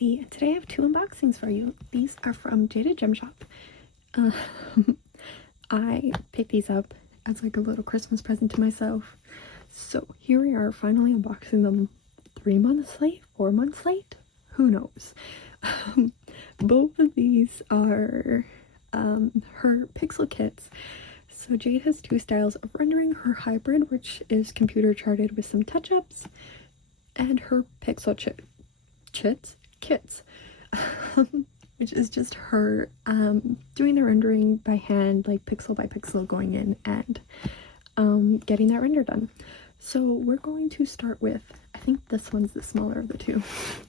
Lacey, and today I have two unboxings for you. These are from Jaded Gem Shop. I picked these up as like a little Christmas present to myself. So here we are, finally unboxing them 3 months late, 4 months late, who knows. Both of these are her pixel kits. So Jade has two styles of rendering: her hybrid, which is computer charted with some touch-ups, and her pixel kits, which is just her doing the rendering by hand, like pixel by pixel, going in and getting that render done. So we're going to start with, I think this one's the smaller of the two,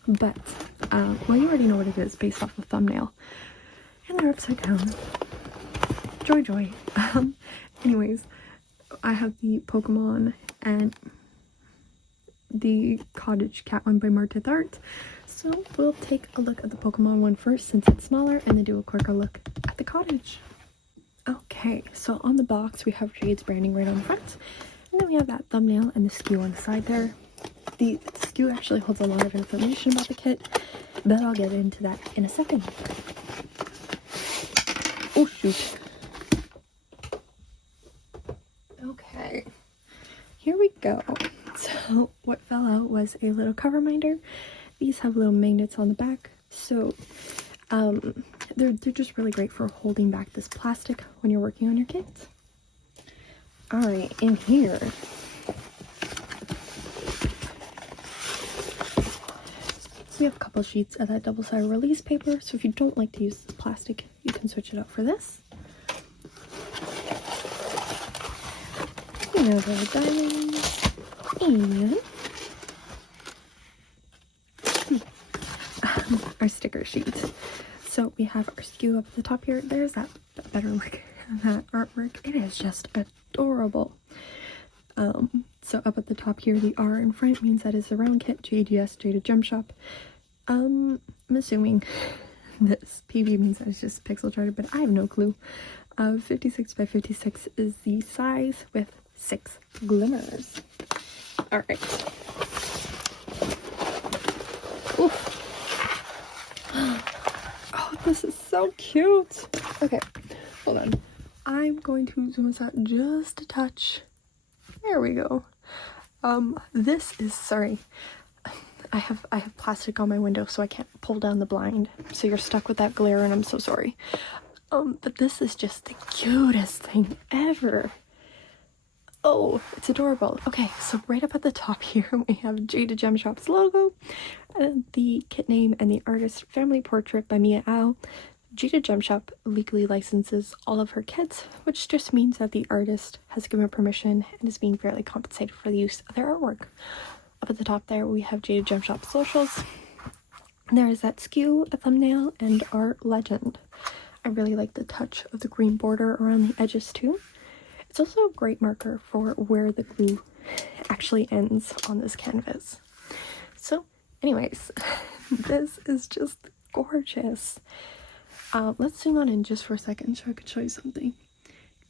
but well, you already know what it is based off the thumbnail, and they're upside down. Joy. Anyways, I have the Pokemon and the Cottage Cat one by Martith Art. So we'll take a look at the Pokemon one first since it's smaller, and then do a quicker look at the cottage. Okay, so on the box we have Jade's branding right on the front, and then we have that thumbnail and the SKU on the side there. The SKU actually holds a lot of information about the kit, but I'll get into that in a second. Oh shoot. Okay, here we go. So what fell out was a little cover minder. These have little magnets on the back, so they're just really great for holding back this plastic when you're working on your kits. Alright, in here we have a couple sheets of that double-sided release paper, so if you don't like to use the plastic, you can switch it out for this. We have our diamonds and our sticker sheet. So we have our SKU up at the top here. There's that better look at that artwork. It is just adorable. So up at the top here, the R in front means that is the round kit, JDS, Jaded Gem Shop. I'm assuming this PB means that it's just pixel charted, but I have no clue. 56 by 56 is the size with 6 glimmers. Alright. Oh, this is so cute. Okay, hold on. I'm going to zoom this out just a touch. There we go. This is, sorry, I have plastic on my window, so I can't pull down the blind, so you're stuck with that glare, and I'm so sorry. But this is just the cutest thing ever. Oh, it's adorable. Okay, so right up at the top here we have Jaded Gem Shop's logo, the kit name, and the artist family portrait by Mia Au. Jaded Gem Shop legally licenses all of her kits, which just means that the artist has given permission and is being fairly compensated for the use of their artwork. Up at the top there we have Jaded Gem Shop socials. There is that SKU, a thumbnail, and art legend. I really like the touch of the green border around the edges too. It's also a great marker for where the glue actually ends on this canvas. So anyways, this is just gorgeous. Let's zoom on in just for a second so I could show you something.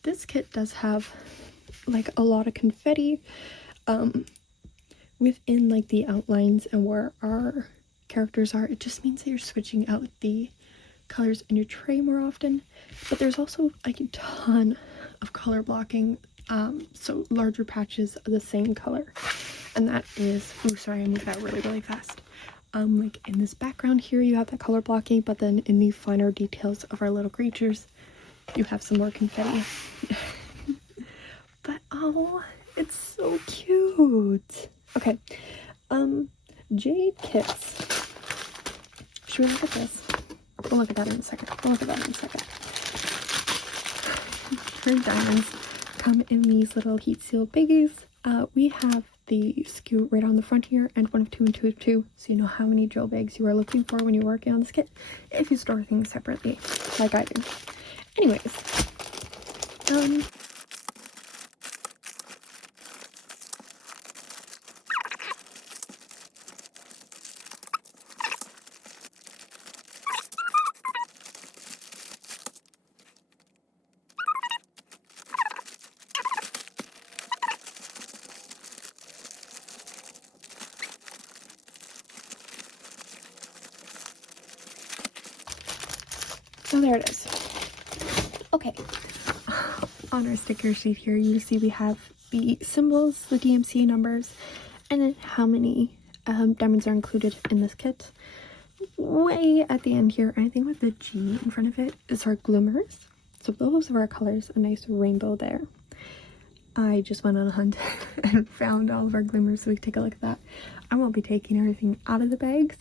This kit does have like a lot of confetti within like the outlines and where our characters are. It just means that you're switching out the colors in your tray more often, but there's also like a ton of color blocking, so larger patches of the same color, and that is, oh sorry, I moved that really fast. Like in this background here you have that color blocking, but then in the finer details of our little creatures you have some more confetti. But oh, it's so cute. Okay, Jade kits. Should we look at this? We'll look at that in a second. Her diamonds come in these little heat sealed biggies. We have the SKU right on the front here, and 1 of 2 and 2 of 2, so you know how many drill bags you are looking for when you're working on this kit, if you store things separately, like I do. Anyways, there it is. Okay, on our sticker sheet here, you see we have the symbols, the DMCA numbers, and then how many diamonds are included in this kit. Way at the end here, anything with the G in front of it is our glimmers. So those are our colors, a nice rainbow there. I just went on a hunt and found all of our glimmers, so we can take a look at that. I won't be taking everything out of the bags.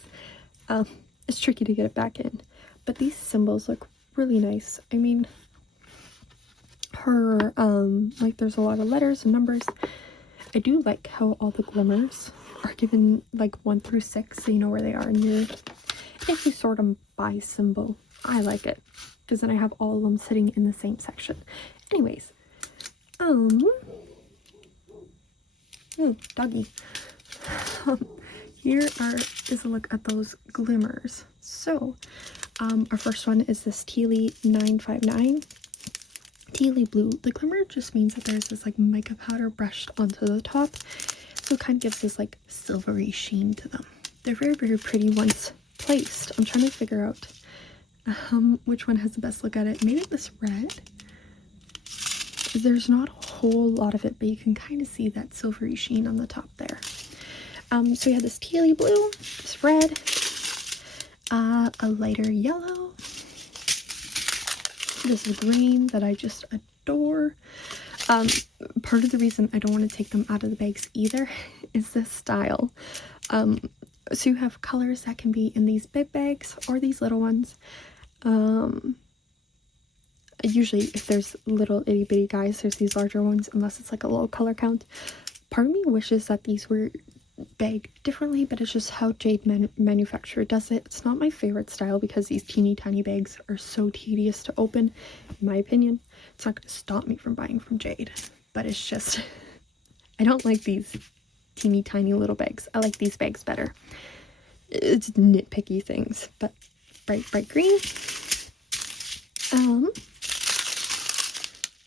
It's tricky to get it back in, but these symbols look really nice. I mean, her like there's a lot of letters and numbers. I do like how all the glimmers are given like 1 through 6, so you know where they are in your, if you sort them by symbol. I like it because then I have all of them sitting in the same section. Anyways, doggy. Here is a look at those glimmers. So our first one is this Tealy 959. Tealy blue. The glimmer just means that there's this like mica powder brushed onto the top, so it kind of gives this like silvery sheen to them. They're very, very pretty once placed. I'm trying to figure out which one has the best look at it. Maybe this red. There's not a whole lot of it, but you can kind of see that silvery sheen on the top there. So we have this tealy blue, this red, a lighter yellow, this green that I just adore. Part of the reason I don't want to take them out of the bags either is this style. So you have colors that can be in these big bags or these little ones. Usually if there's little itty bitty guys, there's these larger ones, unless it's like a low color count. Part of me wishes that these were bagged differently, but it's just how Jade manufacturer does it. It's not my favorite style because these teeny tiny bags are so tedious to open, in my opinion. It's not going to stop me from buying from Jade, but it's just, I don't like these teeny tiny little bags. I like these bags better. It's nitpicky things, but bright green.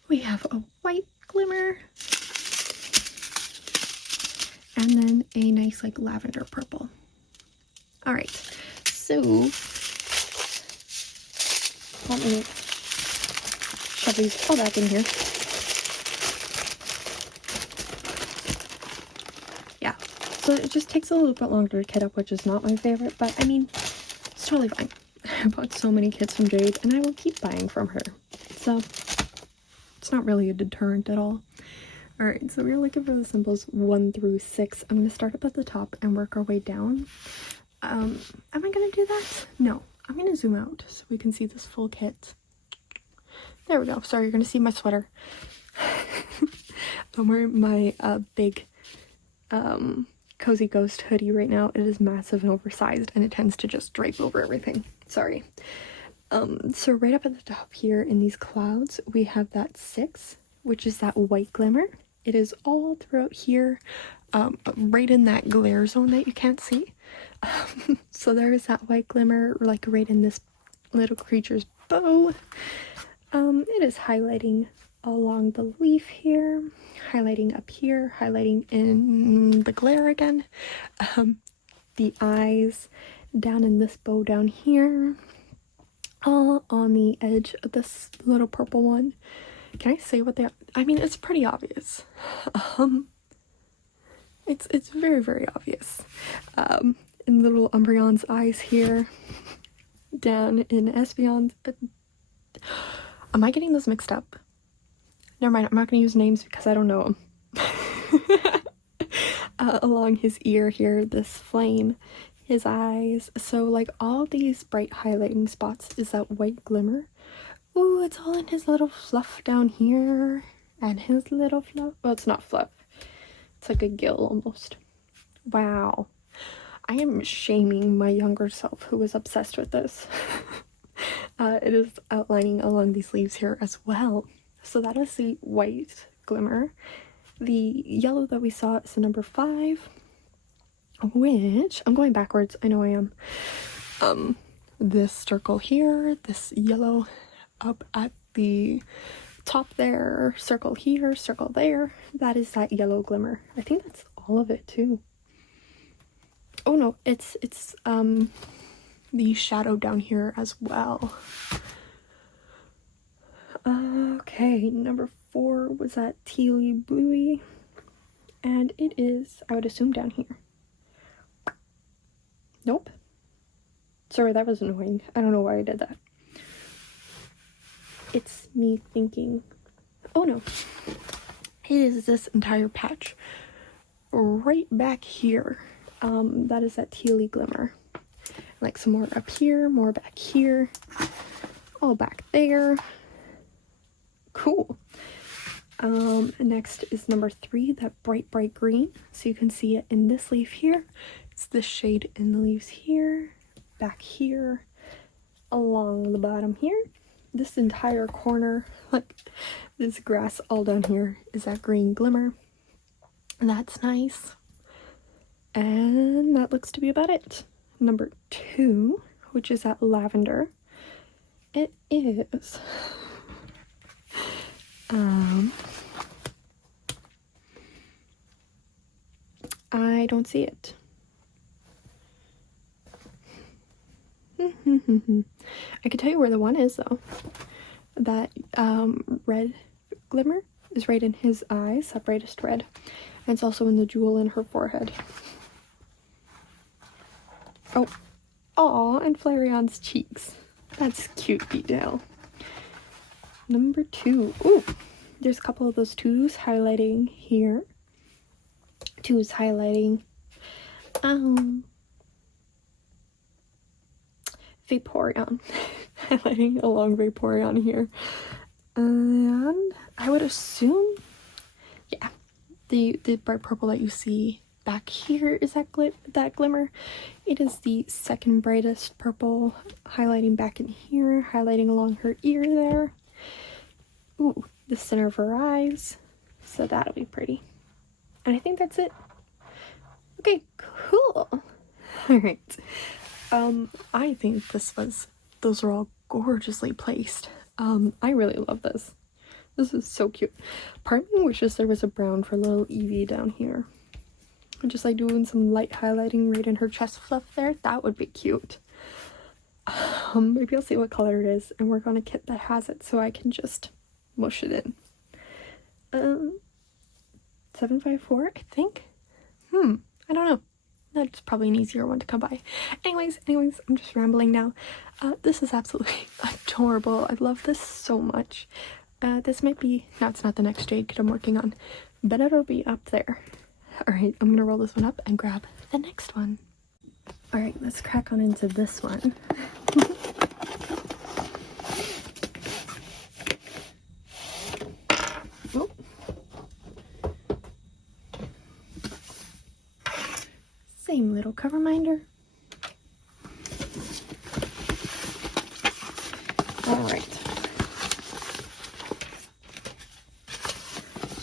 We have a white glimmer, and then a nice like lavender purple. All right, so let me shove these all back in here. Yeah, so it just takes a little bit longer to kit up, which is not my favorite, but I mean, it's totally fine. I bought so many kits from Jade, and I will keep buying from her, so it's not really a deterrent at all. Alright, so we're looking for the symbols 1 through 6. I'm going to start up at the top and work our way down. Am I going to do that? No. I'm going to zoom out so we can see this full kit. There we go. Sorry, you're going to see my sweater. I'm wearing my big Cozy Ghost hoodie right now. It is massive and oversized, and it tends to just drape over everything. Sorry. So right up at the top here in these clouds, we have that 6, which is that white glimmer. It is all throughout here, right in that glare zone that you can't see. So there is that white glimmer, like right in this little creature's bow. It is highlighting along the leaf here, highlighting up here, highlighting in the glare again. The eyes down in this bow down here, all on the edge of this little purple one. Can I say what they are? I mean, it's pretty obvious. It's very, very obvious. In little Umbreon's eyes here, down in Espeon's. Am I getting those mixed up? Never mind, I'm not going to use names because I don't know them. Along his ear here, this flame, his eyes. So like all these bright highlighting spots is that white glimmer. Ooh, it's all in his little fluff down here, and his little fluff. Well, it's not fluff. It's like a gill almost. Wow. I am shaming my younger self who was obsessed with this. It is outlining along these leaves here as well. So that is the white glimmer. The yellow that we saw is the number 5, which, I'm going backwards, I know I am. This circle here, this yellow up at the top there, circle here, circle there, that is that yellow glimmer. I think that's all of it too. Oh no, it's the shadow down here as well. Okay, number 4 was that tealy bluey, and it is, I would assume, down here. Nope. Sorry, that was annoying. I don't know why I did that. It's me thinking, oh no, it is this entire patch right back here. That is that tealy glimmer. Like some more up here, more back here, all back there. Cool. Next is number 3, that bright green. So you can see it in this leaf here. It's this shade in the leaves here, back here, along the bottom here. This entire corner, like this grass all down here, is that green glimmer. That's nice. And that looks to be about it. Number 2, which is that lavender. It is I don't see it. I can tell you where the one is though. That red glimmer is right in his eyes, that brightest red. And it's also in the jewel in her forehead. Oh, aw, and Flareon's cheeks. That's cute detail. Number 2. Ooh, there's a couple of those 2s highlighting here. 2s highlighting Vaporeon. Highlighting along Vaporeon here. And I would assume, yeah, the bright purple that you see back here is that glimmer. It is the second brightest purple, highlighting back in here, highlighting along her ear there. Ooh, the center of her eyes. So that'll be pretty. And I think that's it. Okay, cool. Alright. I think those are all gorgeously placed. I really love this. This is so cute. Part of me wishes there was a brown for little Evie down here. Just like doing some light highlighting right in her chest fluff there. That would be cute. Maybe I'll see what color it is and work on a kit that has it so I can just mush it in. 754, I think. I don't know. That's probably an easier one to come by. Anyways, I'm just rambling now. This is absolutely adorable. I love this so much. This might be, no, it's not the next jade kit I'm working on, but it'll be up there. Alright, I'm gonna roll this one up and grab the next one. Alright, let's crack on into this one. Oh. Same little cover minder. Alright.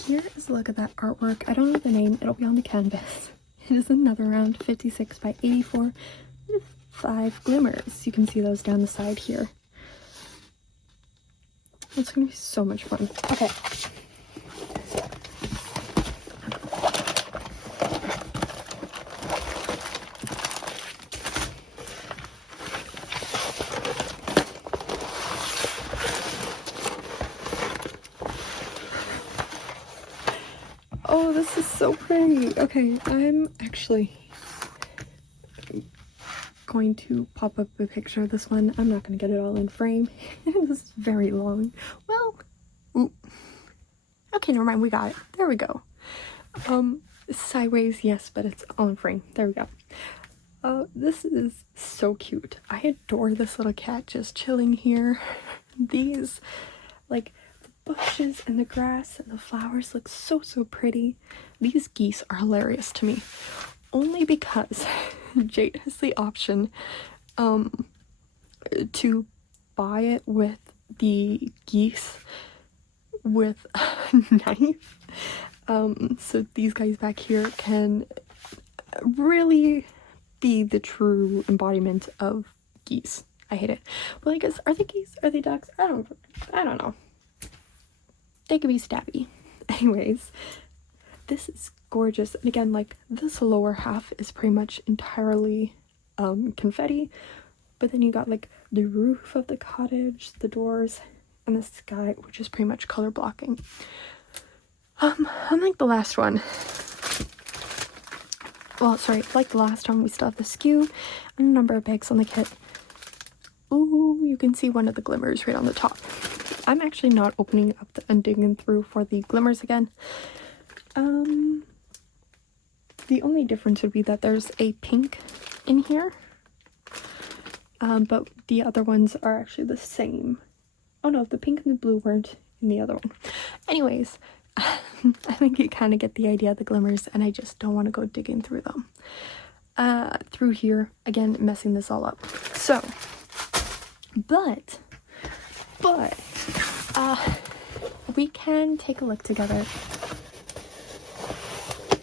Here is a look at that artwork. I don't know the name, it'll be on the canvas. It is another round, 56 by 84 with 5 glimmers. You can see those down the side here. It's gonna be so much fun. Okay. Oh, this is so pretty. Okay, I'm actually going to pop up a picture of this one. I'm not going to get it all in frame. This is very long. Well, ooh. Okay, never mind. We got it. There we go. Sideways, yes, but it's all in frame. There we go. This is so cute. I adore this little cat just chilling here. These, like, bushes and the grass and the flowers look so pretty. These geese are hilarious to me, only because Jade has the option to buy it with the geese with a knife. So these guys back here can really be the true embodiment of geese. I hate it. Well, I guess, are they geese? Are they ducks? I don't know. They could be stabby. Anyways, this is gorgeous. And again, like, this lower half is pretty much entirely confetti, but then you got like the roof of the cottage, the doors, and the sky, which is pretty much color blocking. Unlike the last one, well, sorry, like the last one, we still have the skew and a number of bags on the kit. Ooh, you can see one of the glimmers right on the top. I'm actually not opening up and digging through for the glimmers again. The only difference would be that there's a pink in here, but the other ones are actually the same. Oh no, the pink and the blue weren't in the other one. Anyways, I think you kind of get the idea of the glimmers, and I just don't want to go digging through them. Through here, again, messing this all up. So, but, we can take a look together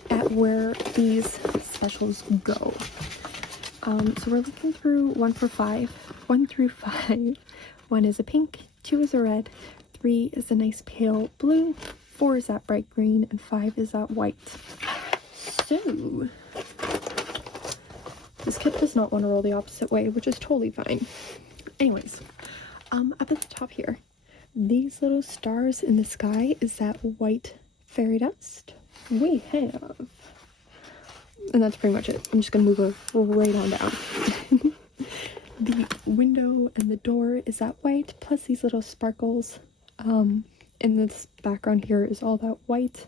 at where these specials go. So we're looking through 1 through 5. 1 is a pink, 2 is a red, 3 is a nice pale blue, 4 is that bright green, and 5 is that white. So this kit does not want to roll the opposite way, which is totally fine. Anyways, up at the top here, these little stars in the sky is that white fairy dust. We have, and that's pretty much it. I'm just gonna move it right on down. The window and the door is that white, plus these little sparkles. In this background here is all that white.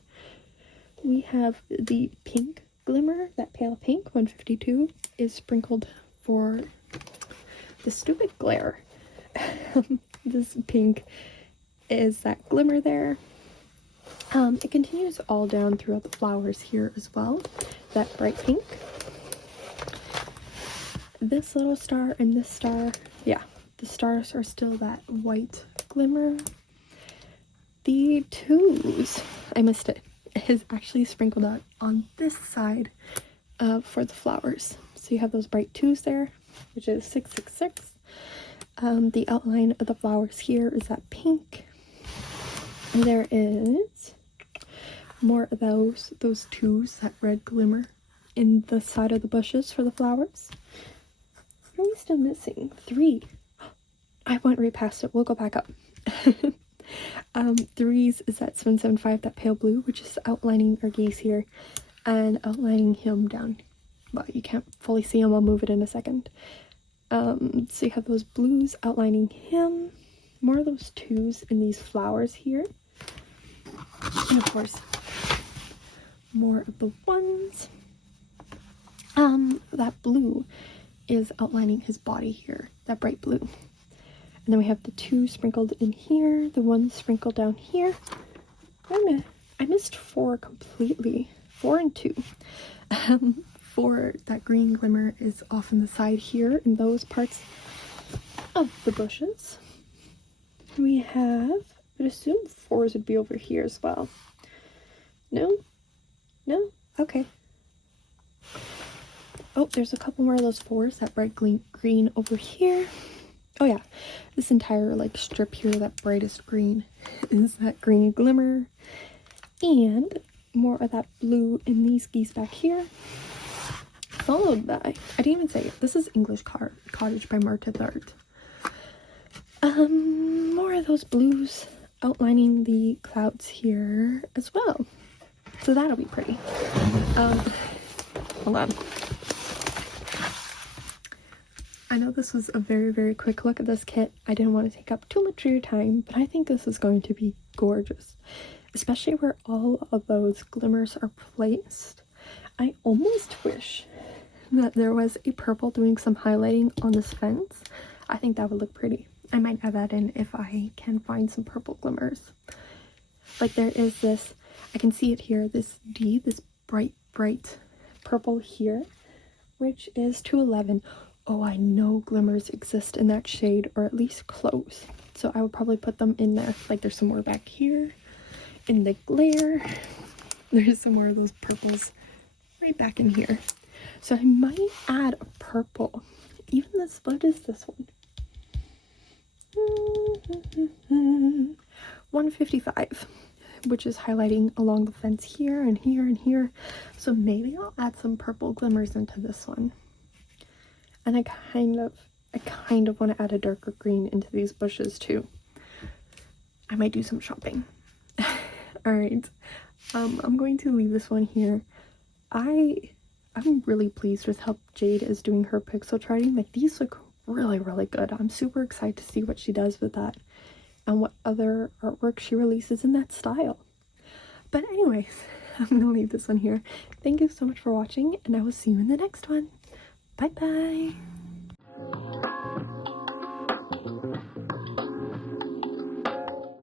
We have the pink glimmer, that pale pink, 152, is sprinkled for the stupid glare. This pink is that glimmer there. It continues all down throughout the flowers here as well, that bright pink. This little star and this star, yeah, the stars are still that white glimmer. The twos, I missed it, is actually sprinkled out on this side for the flowers. So you have those bright twos there, which is 666. The outline of the flowers here is that pink. And there is more of those twos, that red glimmer in the side of the bushes for the flowers. What are we still missing? 3. I went right past it. We'll go back up. 3s is that 775, that pale blue, which is outlining our gaze here and outlining him down. Well, you can't fully see him. I'll move it in a second. So you have those blues outlining him. More of those 2s in these flowers here. And of course, more of the 1s. That blue is outlining his body here, that bright blue. And then we have the 2 sprinkled in here, the 1 sprinkled down here. Wait a minute, I missed 4 completely. 4 and 2. 4, that green glimmer is off on the side here in those parts of the bushes. We have, I'd assume 4s would be over here as well. No? No? Okay. Oh, there's a couple more of those 4s, that bright green over here. Oh yeah, this entire like strip here, that brightest green, is that green glimmer. And more of that blue in these geese back here. Followed by, I didn't even say it, this is English Cottage by Marta Thart. More of those blues outlining the clouds here as well. So that'll be pretty. Hold on. I know this was a very, very quick look at this kit. I didn't want to take up too much of your time, but I think this is going to be gorgeous. Especially where all of those glimmers are placed. I almost wish that there was a purple doing some highlighting on this fence. I think that would look pretty. I might add that in if I can find some purple glimmers. Like there is this, I can see it here, this D, this bright purple here, which is 211. Oh, I know glimmers exist in that shade, or at least close. So I would probably put them in there. Like there's some more back here in the glare. There's some more of those purples right back in here. So I might add a purple. Even this, what is this one? 155, which is highlighting along the fence here and here and here. So maybe I'll add some purple glimmers into this one. And I kind of want to add a darker green into these bushes too. I might do some shopping. All right, I'm going to leave this one here. I'm really pleased with how Jade is doing her pixel charting. Like, these look really, really good. I'm super excited to see what she does with that and what other artwork she releases in that style. But anyways, I'm gonna leave this one here. Thank you so much for watching, and I will see you in the next one. Bye bye.